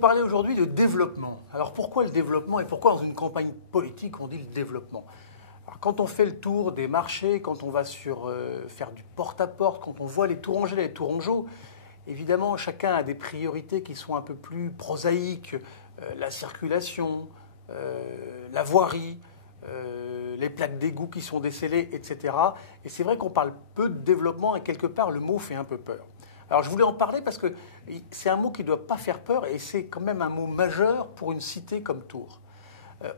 parler aujourd'hui de développement. Alors pourquoi le développement et pourquoi dans une campagne politique on dit le développement? Alors, quand on fait le tour des marchés, quand on va faire du porte-à-porte, quand on voit les tourangeaux, les tourangeaux, évidemment chacun a des priorités qui sont un peu plus prosaïques, la circulation, la voirie, les plaques d'égout qui sont décellées, etc. Et c'est vrai qu'on parle peu de développement et quelque part le mot fait un peu peur. Alors je voulais en parler parce que c'est un mot qui ne doit pas faire peur et c'est quand même un mot majeur pour une cité comme Tours.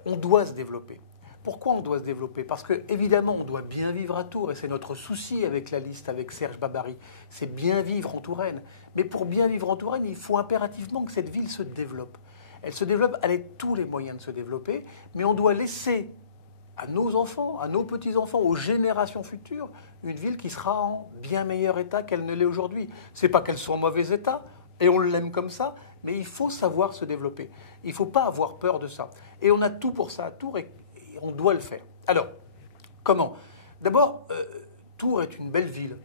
On doit se développer. Pourquoi on doit se développer? Parce que évidemment on doit bien vivre à Tours et c'est notre souci avec la liste, avec Serge Babary, c'est bien vivre en Touraine. Mais pour bien vivre en Touraine, il faut impérativement que cette ville se développe. Elle se développe, elle a tous les moyens de se développer, mais on doit laisser à nos enfants, à nos petits-enfants, aux générations futures, une ville qui sera en bien meilleur état qu'elle ne l'est aujourd'hui. Ce n'est pas qu'elle soit en mauvais état, et on l'aime comme ça, mais il faut savoir se développer. Il ne faut pas avoir peur de ça. Et on a tout pour ça à Tours, et on doit le faire. Alors, comment? D'abord, Tours est une belle ville.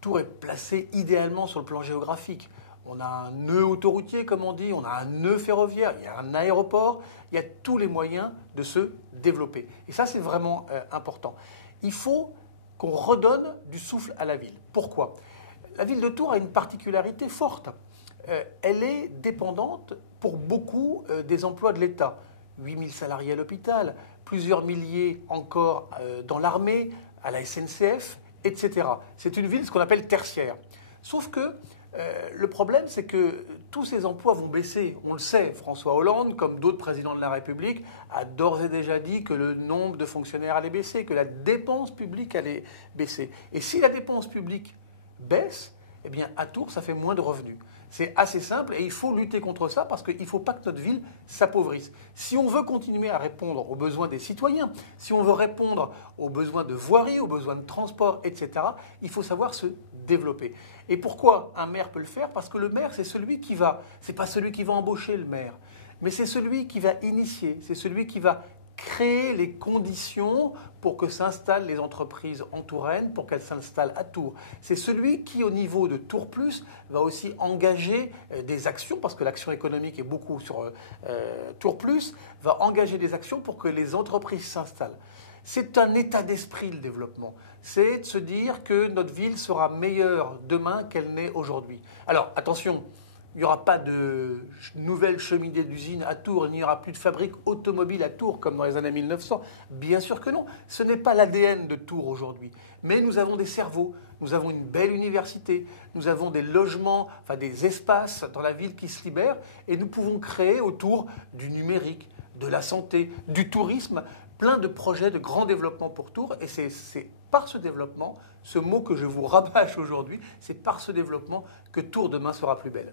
Tours est placée idéalement sur le plan géographique. On a un nœud autoroutier, comme on dit, on a un nœud ferroviaire, il y a un aéroport, il y a tous les moyens de se développer. Et ça, c'est vraiment important. Il faut qu'on redonne du souffle à la ville. Pourquoi? La ville de Tours a une particularité forte. Elle est dépendante pour beaucoup des emplois de l'État. 8000 salariés à l'hôpital, plusieurs milliers encore dans l'armée, à la SNCF, etc. C'est une ville, ce qu'on appelle tertiaire. Sauf que le problème, c'est que tous ces emplois vont baisser. On le sait, François Hollande, comme d'autres présidents de la République, a d'ores et déjà dit que le nombre de fonctionnaires allait baisser, que la dépense publique allait baisser. Et si la dépense publique baisse, eh bien, à Tours, ça fait moins de revenus. C'est assez simple et il faut lutter contre ça parce qu'il ne faut pas que notre ville s'appauvrisse. Si on veut continuer à répondre aux besoins des citoyens, si on veut répondre aux besoins de voirie, aux besoins de transport, etc., il faut savoir se développer. Et pourquoi un maire peut le faire? Parce que le maire, c'est celui qui va, c'est pas celui qui va embaucher le maire, mais c'est celui qui va initier, c'est celui qui va créer les conditions pour que s'installent les entreprises en Touraine, pour qu'elles s'installent à Tours. C'est celui qui, au niveau de Tours Plus, va aussi engager des actions, parce que l'action économique est beaucoup sur Tours Plus, va engager des actions pour que les entreprises s'installent. C'est un état d'esprit, le développement. C'est de se dire que notre ville sera meilleure demain qu'elle n'est aujourd'hui. Alors, attention, il n'y aura pas de nouvelles cheminées d'usines à Tours, il n'y aura plus de fabriques automobiles à Tours comme dans les années 1900. Bien sûr que non, ce n'est pas l'ADN de Tours aujourd'hui. Mais nous avons des cerveaux, nous avons une belle université, nous avons des logements, enfin des espaces dans la ville qui se libèrent et nous pouvons créer autour du numérique, de la santé, du tourisme, plein de projets de grand développement pour Tours. Et c'est par ce développement, ce mot que je vous rabâche aujourd'hui, c'est par ce développement que Tours demain sera plus belle.